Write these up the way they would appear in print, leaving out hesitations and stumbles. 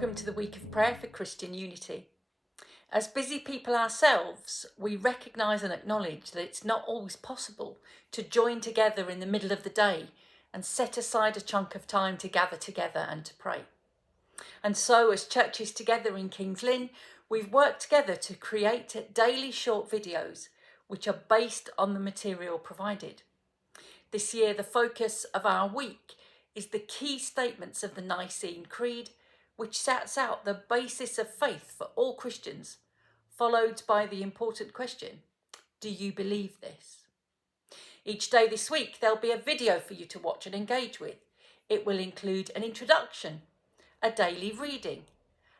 Welcome to the week of prayer for Christian unity. As busy people ourselves, we recognise and acknowledge that it's not always possible to join together in the middle of the day and set aside a chunk of time to gather together and to pray. And so, as churches together in King's Lynn, we've worked together to create daily short videos which are based on the material provided. This year, the focus of our week is the key statements of the Nicene Creed, which sets out the basis of faith for all Christians, followed by the important question, do you believe this? Each day this week, there'll be a video for you to watch and engage with. It will include an introduction, a daily reading,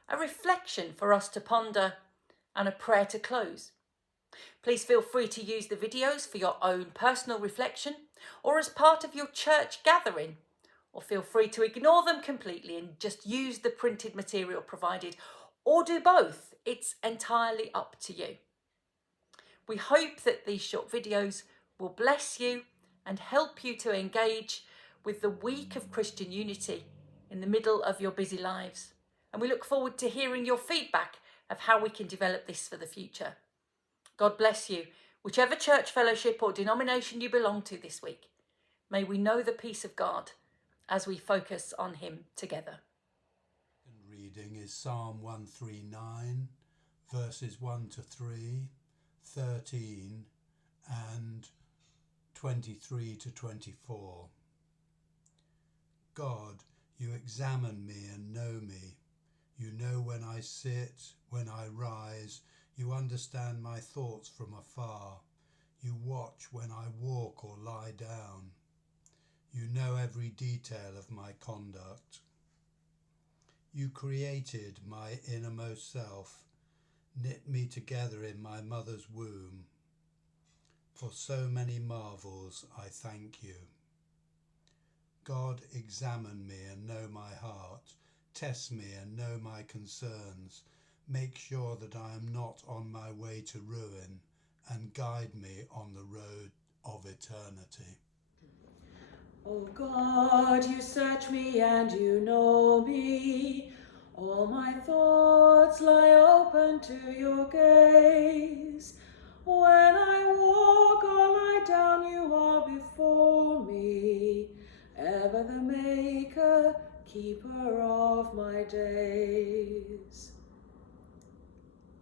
a reflection for us to ponder, and a prayer to close. Please feel free to use the videos for your own personal reflection or as part of your church gathering, or feel free to ignore them completely and just use the printed material provided, or do both. It's entirely up to you. We hope that these short videos will bless you and help you to engage with the week of Christian unity in the middle of your busy lives. And we look forward to hearing your feedback of how we can develop this for the future. God bless you, whichever church fellowship or denomination you belong to this week. May we know the peace of God as we focus on him together. The reading is Psalm 139, verses 1 to 3, 13 and 23 to 24. God, you examine me and know me. You know when I sit, when I rise. You understand my thoughts from afar. You watch when I walk or lie down. You know every detail of my conduct. You created my innermost self, knit me together in my mother's womb. For so many marvels I thank you. God, examine me and know my heart. Test me and know my concerns. Make sure that I am not on my way to ruin, and guide me on the road of eternity. O God, you search me and you know me. All my thoughts lie open to your gaze. When I walk or lie down, you are before me. Ever the maker, keeper of my days.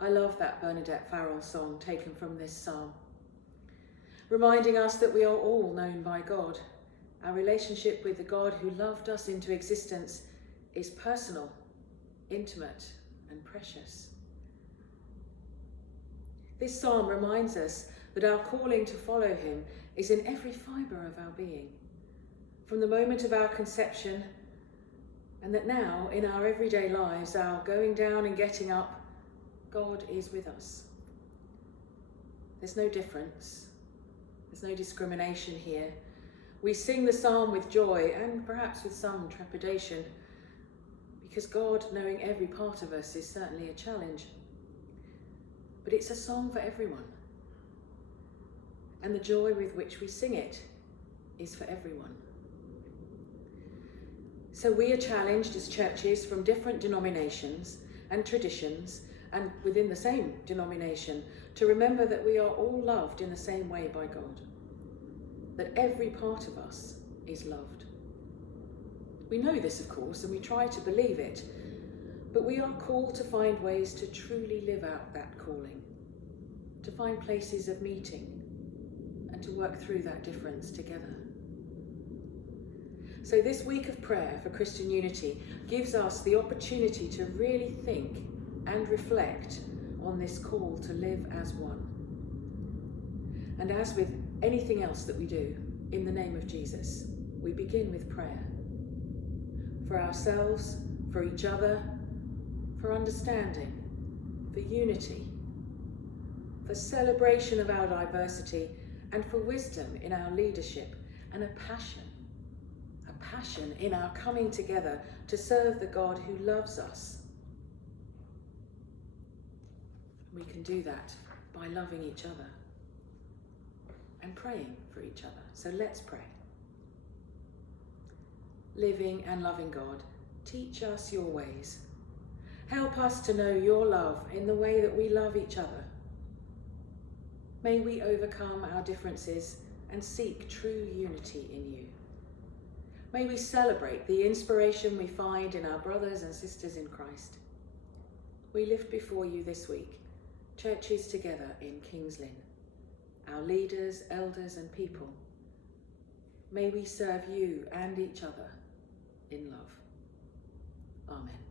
I love that Bernadette Farrell song taken from this psalm, reminding us that we are all known by God. Our relationship with the God who loved us into existence is personal, intimate, and precious. This psalm reminds us that our calling to follow him is in every fibre of our being, from the moment of our conception, and that now, in our everyday lives, our going down and getting up, God is with us. There's no difference. There's no discrimination here. We sing the psalm with joy and perhaps with some trepidation, because God knowing every part of us is certainly a challenge. But it's a song for everyone. And the joy with which we sing it is for everyone. So we are challenged as churches from different denominations and traditions, and within the same denomination, to remember that we are all loved in the same way by God, that every part of us is loved. We know this, of course, and we try to believe it, but we are called to find ways to truly live out that calling, to find places of meeting, and to work through that difference together. So this week of prayer for Christian unity gives us the opportunity to really think and reflect on this call to live as one. And as with anything else that we do, in the name of Jesus, we begin with prayer. For ourselves, for each other, for understanding, for unity, for celebration of our diversity, and for wisdom in our leadership, and a passion in our coming together to serve the God who loves us. We can do that by loving each other and praying for each other. So let's pray. Living and loving God, teach us your ways Help us to know your love in the way that we love each other. May we overcome our differences and seek true unity in you. May we celebrate the inspiration we find in our brothers and sisters in Christ. We lift before you this week churches together in King's Lynn, our leaders, elders and people. May we serve you and each other in love. Amen.